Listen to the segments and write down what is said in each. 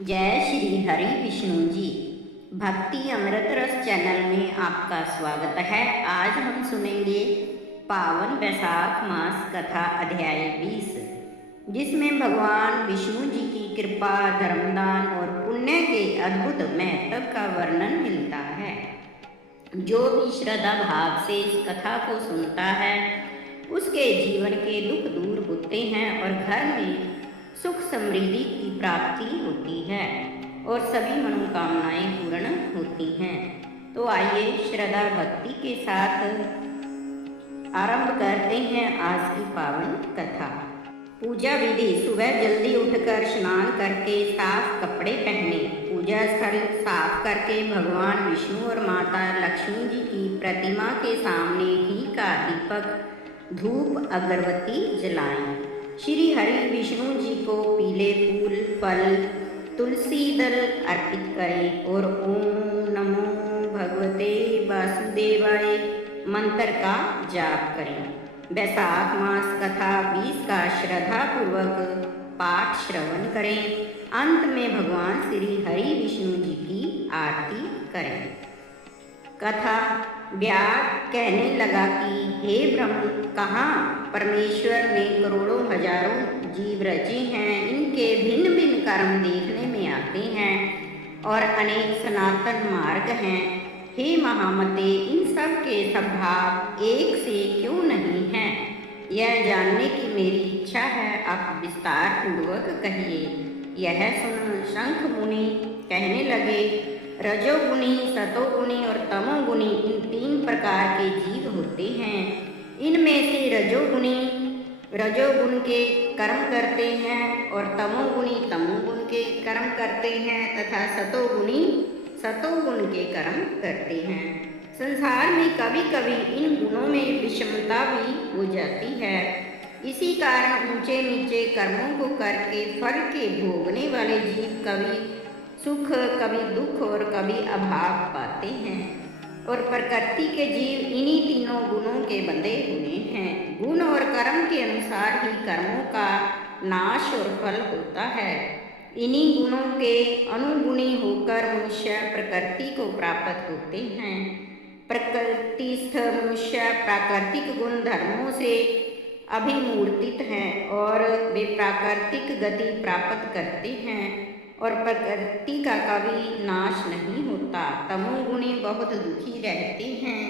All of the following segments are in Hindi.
जय श्री हरि विष्णु जी। भक्ति अमृत रस चैनल में आपका स्वागत है। आज हम सुनेंगे पावन वैशाख मास कथा अध्याय 20, जिसमें भगवान विष्णु जी की कृपा, धर्मदान और पुण्य के अद्भुत महत्व का वर्णन मिलता है। जो भी श्रद्धा भाव से इस कथा को सुनता है उसके जीवन के दुख दूर होते हैं और घर में सुख समृद्धि की प्राप्ति होती है और सभी मनोकामनाएं पूर्ण होती हैं। तो आइए श्रद्धा भक्ति के साथ आरंभ करते हैं आज की पावन कथा। पूजा विधि। सुबह जल्दी उठकर स्नान करके साफ कपड़े पहने, पूजा स्थल साफ करके भगवान विष्णु और माता लक्ष्मी जी की प्रतिमा के सामने घी का दीपक, धूप, अगरबत्ती जलाएं। श्री हरि विष्णु जी को पीले फूल, फल, तुलसी दल अर्पित करें और ओम नमो भगवते वासुदेवाय मंत्र का जाप करें। वैशाख मास कथा 20 का श्रद्धा पूर्वक पाठ श्रवण करें। अंत में भगवान श्री हरि विष्णु जी की आरती करें। कथा। व्यास कहने लगा कि हे ब्रह्म, कहाँ परमेश्वर ने करोड़ों हजारों जीव रचे हैं। इनके भिन्न भिन्न कर्म देखने में आते हैं और अनेक सनातन मार्ग हैं। हे महामते, इन सब के स्वभाव एक से क्यों नहीं हैं? यह जानने की मेरी इच्छा है, आप विस्तार पूर्वक कहिए। यह सुन शंख मुनि कहने लगे, रजोगुणी, सतोगुणी और तमोगुणी इन 3 प्रकार के जीव होते हैं। इनमें से रजोगुण के कर्म करते हैं और तमोगुणी तमोगुण के कर्म करते हैं तथा सतोगुणी सतोगुण के कर्म करते हैं। संसार में कभी कभी इन गुणों में विषमता भी हो जाती है। इसी कारण ऊंचे नीचे कर्मों को करके फल के भोगने वाले जीव कभी सुख, कभी दुख और कभी अभाव पाते हैं। और प्रकृति के जीव इन्हीं तीनों गुणों के बंधे हुए हैं। गुण और कर्म के अनुसार ही कर्मों का नाश और फल होता है। इन्हीं गुणों के अनुगुणी होकर मनुष्य प्रकृति को प्राप्त होते हैं। प्रकृतिस्थ मनुष्य प्राकृतिक गुण धर्मों से अभिमूर्तित हैं और वे प्राकृतिक गति प्राप्त करते हैं और प्रकृति का कभी नाश नहीं होता। तमोगुणी बहुत दुखी रहते हैं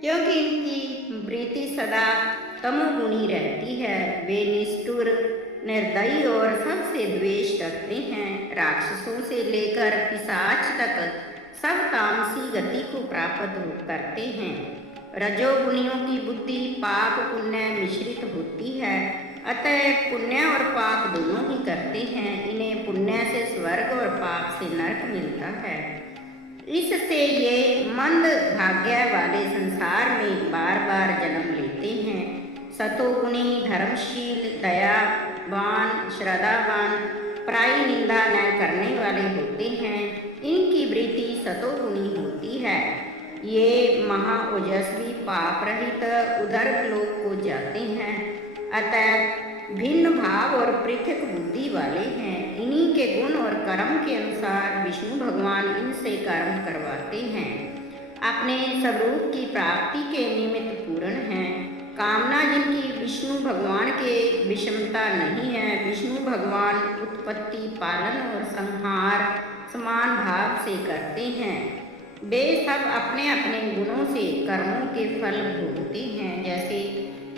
क्योंकि इनकी वृत्ति सदा तमोगुणी रहती है। वे निष्ठुर, निर्दयी और सबसे द्वेष रखते हैं। राक्षसों से लेकर पिशाच तक सब तामसी गति को प्राप्त करते हैं। रजोगुणियों की बुद्धि पाप पुण्य मिश्रित होती है, अतः पुण्य और पाप दोनों ही करते हैं। इन्हें पुण्य से स्वर्ग और पाप से नरक मिलता है। इससे ये मंद भाग्य वाले संसार में बार बार जन्म लेते हैं। सतोगुणी धर्मशील, दयावान, श्रद्धावान, पराई निंदा न करने वाले होते हैं। इनकी वृत्ति सतोगुणी होती है। ये महाओजस्वी, पाप रहित उधर लोक को जाते हैं, अतः भिन्न भाव और पृथक बुद्धि वाले हैं। इन्हीं के गुण और कर्म के अनुसार विष्णु भगवान इनसे कर्म करवाते हैं। अपने स्वरूप की प्राप्ति के निमित्त पूर्ण हैं। कामना जिनकी विष्णु भगवान के विषमता नहीं है। विष्णु भगवान उत्पत्ति, पालन और संहार समान भाव से करते हैं। वे सब अपने अपने गुणों से कर्मों के फल भोगते हैं। जैसे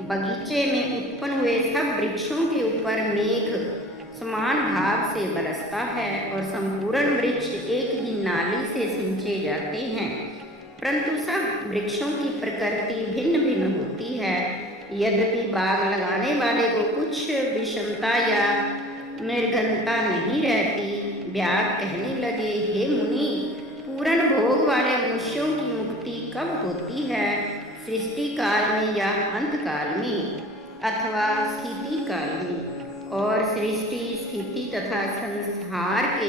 बगीचे में उत्पन्न हुए सब वृक्षों के ऊपर मेघ समान भाव से बरसता है और संपूर्ण वृक्ष एक ही नाली से सिंचे जाते हैं, परंतु सब वृक्षों की प्रकृति भिन्न भिन्न होती है। यद्यपि बाग लगाने वाले को कुछ विषमता या निर्घनता नहीं रहती। व्यास कहने लगे, हे मुनि, पूर्ण भोग वाले मनुष्यों की मुक्ति कब होती है? सृष्टि काल में या अंत काल में अथवा स्थिति काल में? और सृष्टि, स्थिति तथा संहार के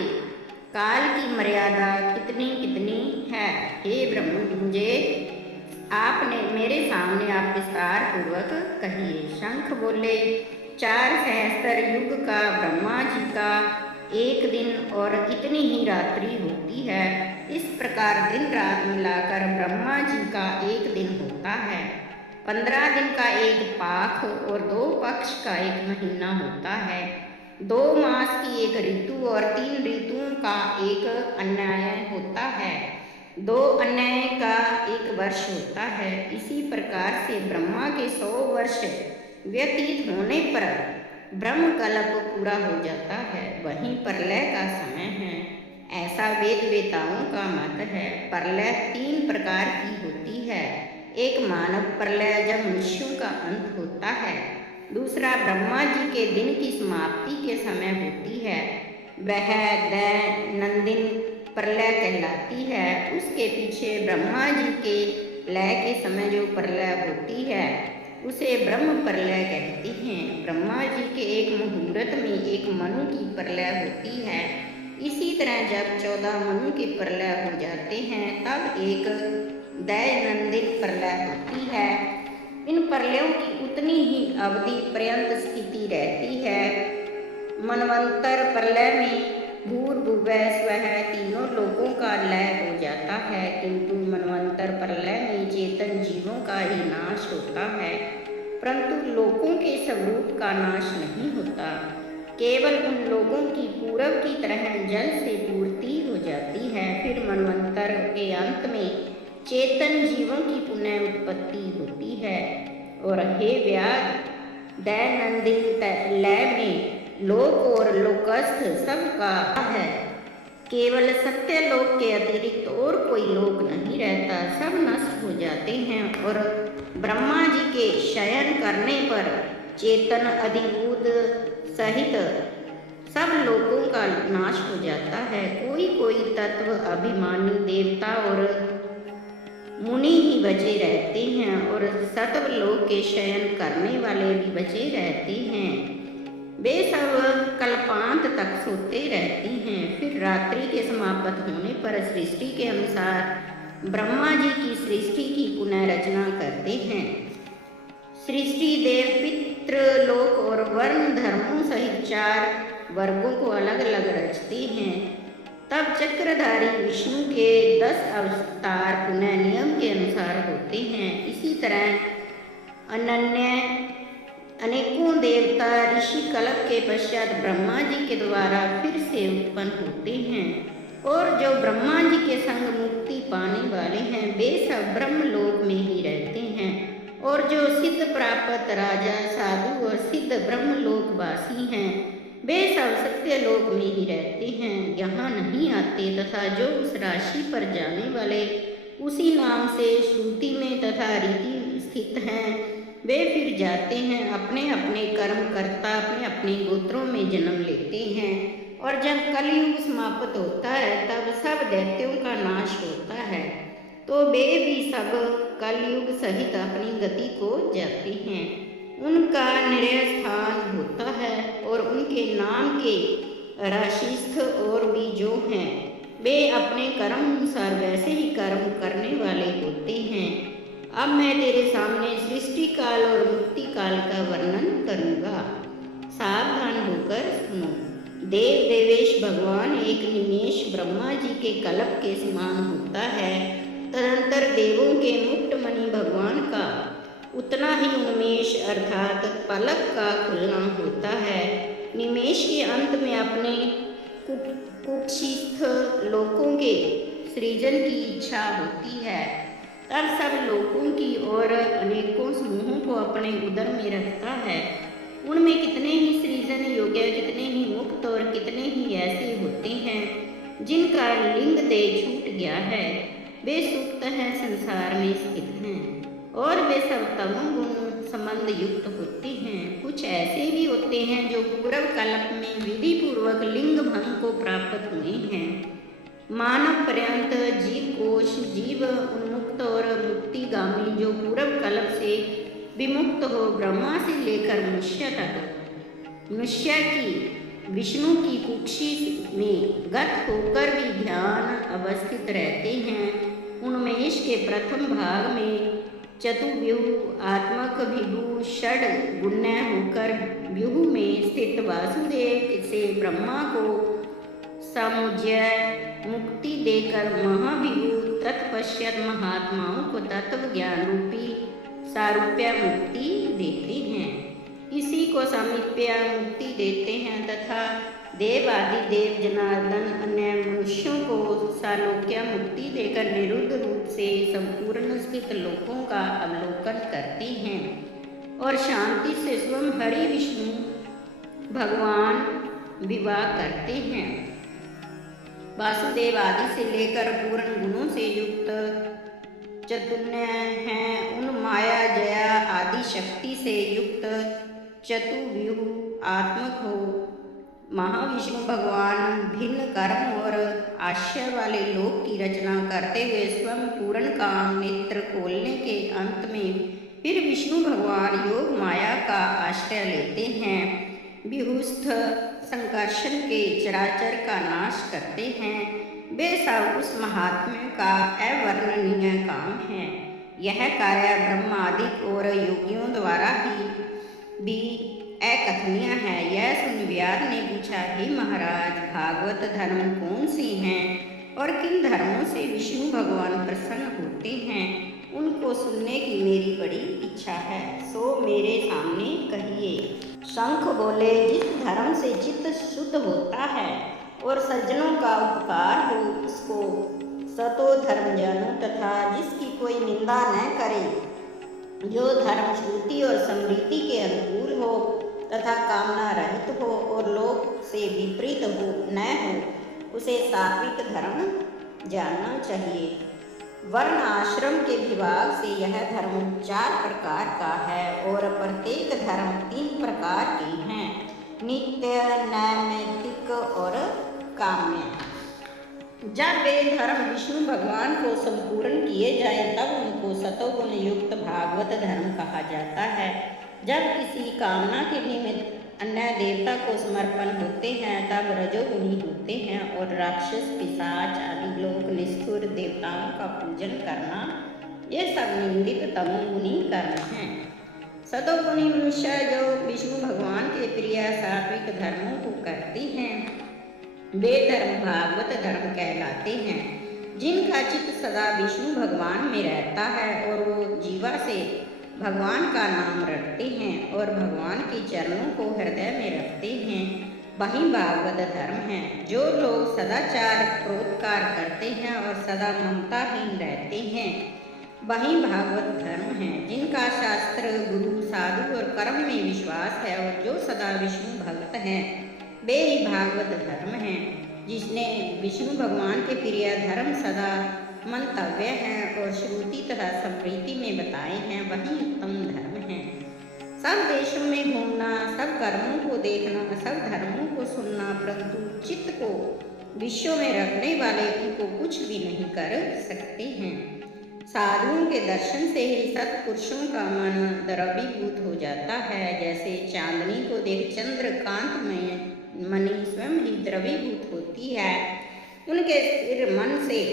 काल की मर्यादा कितनी कितनी है? हे ब्रह्म, मुझे आपने मेरे सामने आप विस्तार पूर्वक कहिए। शंख बोले, 4 सहस्त्र युग का ब्रह्मा जी का एक दिन और इतनी ही रात्रि होती है। इस प्रकार दिन रात मिलाकर ब्रह्मा जी का एक दिन होता है। 15 दिन का एक पाख और 2 पक्ष का एक महीना होता है। 2 मास की एक ऋतु और 3 ऋतुओं का एक अन्याय होता है। 2 अन्याय का एक वर्ष होता है। इसी प्रकार से ब्रह्मा के 100 वर्ष व्यतीत होने पर ब्रह्मकल्प पूरा हो जाता है। वहीं प्रलय का समय है। ऐसा वेद वेताओं का मत है। प्रलय 3 प्रकार की होती है। एक मानव प्रलय जब मनुष्यों का अंत होता है। दूसरा ब्रह्मा जी के दिन की समाप्ति के समय होती है, वह दैनंदिन प्रलय कहलाती है। उसके पीछे ब्रह्मा जी के लय के समय जो प्रलय होती है उसे ब्रह्म प्रलय कहते हैं। ब्रह्मा जी के एक मुहूर्त में एक मनु की प्रलय होती है। इसी तरह जब 14 मनु के प्रलय हो जाते हैं तब एक दैनंदिन प्रलय होती है। इन प्रलयों की उतनी ही अवधि पर्यंत स्थिति रहती है। मनवंतर प्रलय में भूर्भुवः स्वः तीनों लोकों का लय हो जाता है, किंतु मनवंतर प्रलय में चेतन जीवों का ही नाश होता है, परंतु लोकों के स्वरूप का नाश नहीं होता। केवल उन लोगों की पूर्व की तरह जल से पूर्ति हो जाती है। फिर मनवंतर के अंत में चेतन जीवों की पुनः उत्पत्ति होती है। और हे व्याध, दैनंदिन लय में लोक और लोकस्थ सबका है। केवल सत्य लोक के अतिरिक्त और कोई लोक नहीं रहता, सब नष्ट हो जाते हैं। और ब्रह्मा जी के शयन करने पर चेतन अधिभूत सहित सब लोगों का नाश हो जाता है। कोई कोई तत्व अभिमानी देवता और मुनि ही बचे रहते हैं और सत्व लोक के शयन करने वाले भी बचे रहते हैं। वे सब कल्पांत तक सोते रहती हैं। फिर रात्रि के समाप्त होने पर सृष्टि के अनुसार ब्रह्मा जी की सृष्टि की पुनर्रचना करते हैं। सृष्टि देव पितृलोक और वर्ण धर्मों सहित 4 वर्गों को अलग अलग रचते हैं। तब चक्रधारी विष्णु के 10 अवतार पुनः नियम के अनुसार होते हैं। इसी तरह अनेकों देवता ऋषि कल्प के पश्चात ब्रह्मा जी के द्वारा फिर से उत्पन्न होते हैं। और जो ब्रह्मा जी के संग मुक्ति पाने वाले हैं वे सब ब्रह्मलोक में ही रहते हैं। और जो सिद्ध प्राप्त राजा साधु और सिद्ध ब्रह्मलोकवासी हैं वे सब सत्यलोक में ही रहते हैं, यहाँ नहीं आते। तथा जो उस राशि पर जाने वाले उसी नाम से श्रुति में तथा रीति स्थित हैं वे फिर जाते हैं। अपने अपने कर्म करता अपने अपने गोत्रों में जन्म लेते हैं। और जब कलयुग समाप्त होता है तब सब दैत्यों का नाश होता है, तो वे भी सब कलयुग सहित अपनी गति को जाते हैं। उनका निर्णय स्थान होता है और उनके नाम के राशिस्थ और भी जो हैं वे अपने कर्म अनुसार वैसे ही कर्म करने वाले होते हैं। अब मैं तेरे सामने सृष्टि काल और मुक्ति काल का वर्णन करूँगा, सावधान होकर सुनो। देव देवेश भगवान एक निमेष ब्रह्मा जी के कल्प के समान होता है। तदंतर देवों के मुक्तमणि भगवान का उतना ही उन्मेष अर्थात पलक का खुलना होता है। निमेष के अंत में अपने कुक्षिस्थ लोकों के सृजन की इच्छा होती है। तब सब लोकों की और अनेकों समूहों को अपने उदर में रखता है। उनमें कितने ही सृजन योग्य, कितने ही मुक्त और कितने ही ऐसे होते हैं जिनका लिंग देह छूट गया है। वे सुप्त हैं, संसार में स्थित हैं और वे सब तमोगुण संबंध युक्त होते हैं। कुछ ऐसे भी होते हैं जो पूर्व कल्प में विधि पूर्वक लिंग भंग को प्राप्त हुए हैं। मानव पर्यंत जीव कोश, जीव उन्मुक्त और मुक्तिगामी जो पूर्व कल्प से विमुक्त हो ब्रह्मा से लेकर मनुष्य तक, मनुष्य की विष्णु की कुक्षी में गत होकर भी ध्यान अवस्थित रहते हैं। उन्मेष के प्रथम भाग में चतुर्व्यूह आत्मक विभु षड गुण्य होकर व्यूह में स्थित वासुदेव से ब्रह्मा को समुज्जय मुक्ति देकर महाभिभू तत्पश्चात महात्माओं को तत्व ज्ञान रूपी सारूप्य मुक्ति देते हैं। इसी को सामीप्य मुक्ति देते हैं तथा देव जनार्दन अन्य मनुष्यों को सालोक्य मुक्ति देकर निरुद्ध रूप से संपूर्ण स्थित लोकों का अवलोकन करते हैं और शांति से स्वयं हरि विष्णु भगवान विवाह करते हैं। वासुदेव आदि से लेकर पूर्ण गुणों से युक्त चतुर्य हैं, उन माया जया आदि शक्ति से युक्त चतुर्व्यूह आत्मक हो महाविष्णु भगवान भिन्न कर्म और आश्रय वाले लोक की रचना करते हुए स्वयं पूर्ण काम नेत्र खोलने के अंत में फिर विष्णु भगवान योग माया का आश्रय लेते हैं, विहुस्थ संकर्षण के चराचर का नाश करते हैं। वे सब उस महात्म्य का अवर्णनीय काम है। यह कार्य ब्रह्मादिक और योगियों द्वारा ही भी अकथनीय है। यह सुन व्यास ने पूछा, हे महाराज, भागवत धर्म कौन सी हैं और किन धर्मों से विष्णु भगवान प्रसन्न होते हैं? उनको सुनने की मेरी बड़ी इच्छा है, सो मेरे सामने कहिए। शंख बोले, जिस धर्म से चित्त शुद्ध होता है और सज्जनों का उपकार हो उसको सतो धर्म जानो, तथा जिसकी कोई निंदा न करे, जो धर्म श्रुति और स्मृति के अनुकूल हो तथा कामना रहित हो और लोक से विपरीत हो न हो, उसे सात्विक धर्म जानना चाहिए। वर्ण आश्रम के विभाग से यह धर्म 4 प्रकार का है और प्रत्येक धर्म 3 प्रकार के हैं, नित्य, नैमित्तिक और काम्य। जब वे धर्म विष्णु भगवान को संपूर्ण किए जाए तब उनको सतोगुण युक्त भागवत धर्म कहा जाता है। जब किसी कामना के निमित्त अन्य देवता को समर्पण होते हैं तब रजोगुणी होते हैं और राक्षस पिशाच आदि लोग निष्ठुर देवताओं का पूजन करना, ये सब निंदित तमोगुणी कर्म हैं। सतोगुणी मनुष्य जो विष्णु भगवान के प्रिय सात्विक धर्मों को करते हैं वे धर्म भागवत धर्म कहलाते हैं। जिनका चित्त सदा विष्णु भगवान में रहता है और वो जीवा से भगवान का नाम रटते हैं और भगवान के चरणों को हृदय में रखते हैं, वही भागवत धर्म है। जो लोग सदाचार प्रोत्कार करते हैं और सदा ममताहीन रहते हैं, वही भागवत धर्म है। जिनका शास्त्र, गुरु, साधु और कर्म में विश्वास है और जो सदा विष्णु भक्त हैं, वे ही भागवत धर्म हैं। जिसने विष्णु भगवान के प्रिय धर्म सदा मंतव्य हैं और श्रुति तथा स्मृति में बताए हैं, वही उत्तम धर्म है। सब देशों में घूमना, सब कर्मों को देखना, सब धर्मों को सुनना, परंतु चित्त को विश्व में रखने वाले उनको कुछ भी नहीं कर सकते हैं। साधुओं के दर्शन से ही सत्पुरुषों का मन द्रवीभूत हो जाता है। जैसे चांदनी को देख चंद्रकांत में मणि स्वयं ही द्रवीभूत होती है, उनके सिर मन से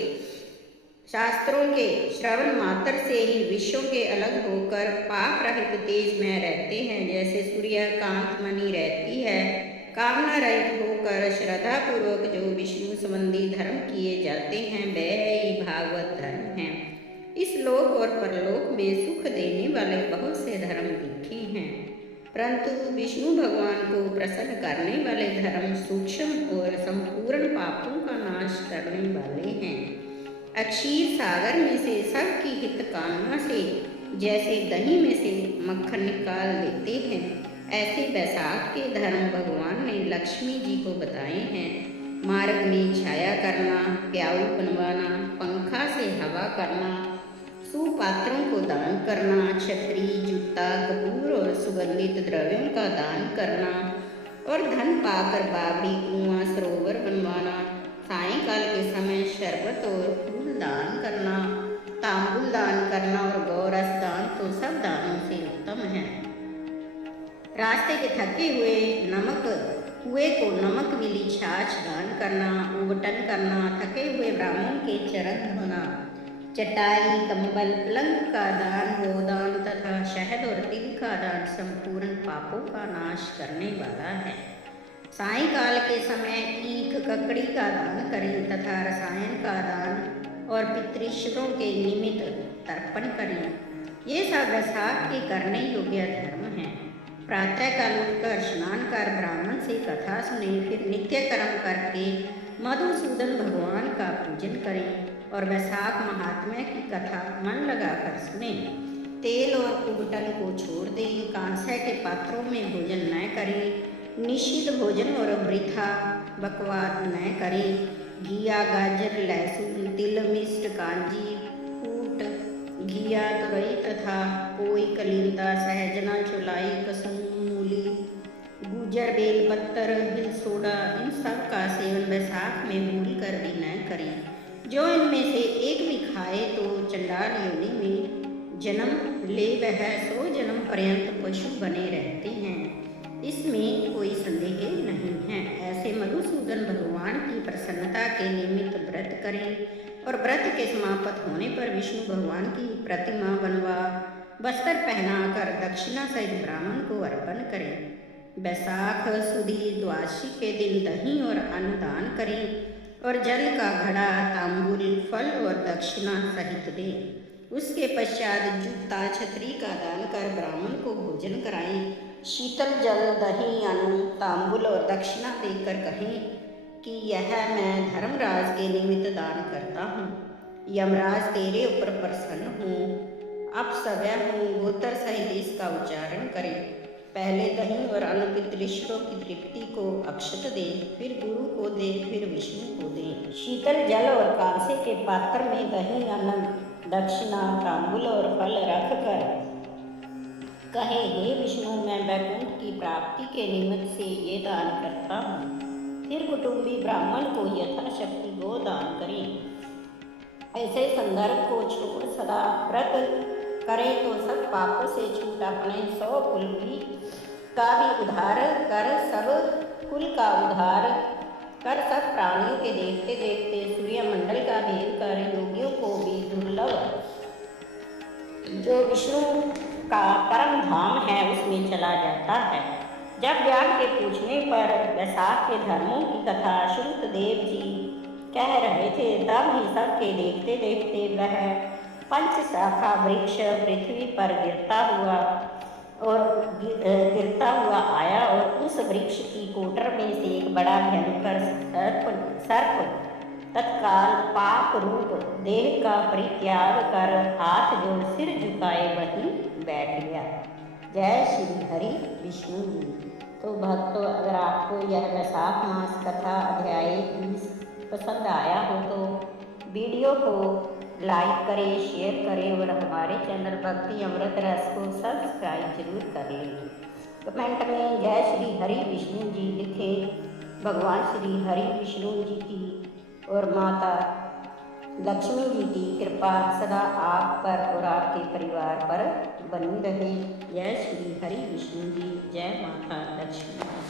शास्त्रों के श्रवण मात्र से ही विश्वों के अलग होकर पाप रहित तेज में रहते हैं। जैसे सूर्य कांत मणि रहती है, कामना रहित होकर श्रद्धा पूर्वक जो विष्णु संबंधी धर्म किए जाते हैं, वह ही भागवत धर्म है। इस लोक और परलोक में सुख देने वाले बहुत से धर्म दिखे हैं, परंतु विष्णु भगवान को प्रसन्न करने वाले धर्म सूक्ष्म और संपूर्ण पापों का नाश करने वाले हैं। अक्षीर सागर में से सबकी हित कामना से जैसे दही में से मक्खन निकाल देते हैं, ऐसे वैशाख के धर्म भगवान ने लक्ष्मी जी को बताए हैं। मार्ग में छाया करना, प्याऊ बनवाना, पंखा से हवा करना, सुपात्रों को दान करना, छतरी, जूता, कपूर और सुगंधित द्रव्यों का दान करना और धन पाकर बावड़ी, कुआं, सरोवर बनवाना, सायंकाल के समय शरबत और फूल दान करना, तांबुल दान करना और गौरस दान तो सब दानों से उत्तम है। रास्ते के थके हुए को नमक मिली छाछ दान करना, उबटन करना, थके हुए ब्राह्मण के चरण धोना, चटाई, कंबल, पलंग का दान, गोदान तथा शहद और तिल का दान संपूर्ण पापों का नाश करने वाला है। सायंकाल के समय ईख ककड़ी का दान करें तथा रसायन का दान और पितृश्वरों के निमित्त तर्पण करें। ये सब वैसाख के करने योग्य धर्म हैं। प्रातःकाल उठकर स्नान कर ब्राह्मण से कथा सुने, फिर नित्य कर्म करके मधुसूदन भगवान का पूजन करें और वैसाख महात्म्य की कथा मन लगाकर सुने। तेल और उबटन को छोड़ दें, कांसे के पात्रों में भोजन न करें, निषिद्ध भोजन और वृथा बकवाद न करें। घिया, गाजर, लहसुन, तिल, मिष्ट, कांजी, कूट, घिया, तुरई तथा पोई, कलिंदा, सहजना, चौलाई, कसून, मूली, गुजर, बेल पत्तर, हिल सोडा, इन सब का सेवन वैसाख में भूल कर भी न करें। जो इनमें से एक भी खाए तो चंडाल योनि में जन्म ले, वह 100 जन्म पर्यंत पशु बने रहते हैं, इसमें कोई संदेह नहीं है। ऐसे मधुसूदन भगवान की प्रसन्नता के निमित्त व्रत करें और व्रत के समाप्त होने पर विष्णु भगवान की प्रतिमा बनवा वस्त्र पहनाकर दक्षिणा सहित ब्राह्मण को अर्पण करें। वैसाख सुदी द्वादशी के दिन दही और अन्न दान करें और जल का घड़ा, तांबुल, फल और दक्षिणा सहित दें। उसके पश्चात जूता, छतरी का दान कर ब्राह्मण को भोजन कराएं। शीतल जल, दही, अन्न, तांबुल और दक्षिणा देकर कहें कि यह मैं धर्मराज के निमित्त दान करता हूँ। यमराज तेरे ऊपर प्रसन्न हूँ, अपसव्य हूँ, गोत्र सहित इसका उच्चारण करें। पहले दही और अन्न पितृश्वरों की तृप्ति को अक्षत दें, फिर गुरु को दें, फिर विष्णु को दें। शीतल जल और कांसे के पात्र में दही, अन्न, दक्षिणा, तांबुल और फल रख कर कहे, हे विष्णु, मैं वैकुंठ की प्राप्ति के निमित्त से ये दान करता हूँ। फिर कुटुंबी ब्राह्मण को यथाशक्ति गोदान करें। ऐसे संदर्भ को छोड़ सदा व्रत करे तो सब पापों से छूट अपने 100 कुल का भी उद्धार कर, सब कुल का उद्धार कर, सब प्राणियों के देखते देखते सूर्यमंडल का भेद कर, योगियों को भी दुर्लभ जो विष्णु का परम धाम है उसमें चला जाता है। जब व्यास के पूछने पर वैसाख के धर्मों की कथा श्रुतदेव जी कह रहे थे, तब ही सबके देखते देखते वह पंचशाखा वृक्ष पृथ्वी पर गिरता हुआ आया और उस वृक्ष की कोटर में से एक बड़ा भयंकर सर्प तत्काल पाप रूप देह का परित्याग कर हाथ जोड़ सिर झुकाए वहीं बैठ गया। जय श्री हरि विष्णु जी। तो भक्तों, अगर आपको यह वैसाख मास कथा अध्याय 20 पसंद आया हो तो वीडियो को लाइक करें, शेयर करें और हमारे चैनल भक्ति अमृत रस को सब्सक्राइब जरूर कर लें। कमेंट में जय श्री हरि विष्णु जी लिखें। भगवान श्री हरि विष्णु जी की और माता लक्ष्मी जी की कृपा सदा आप पर और आपके परिवार पर बनी रहे। जय श्री हरि विष्णु जी। जय माता लक्ष्मी।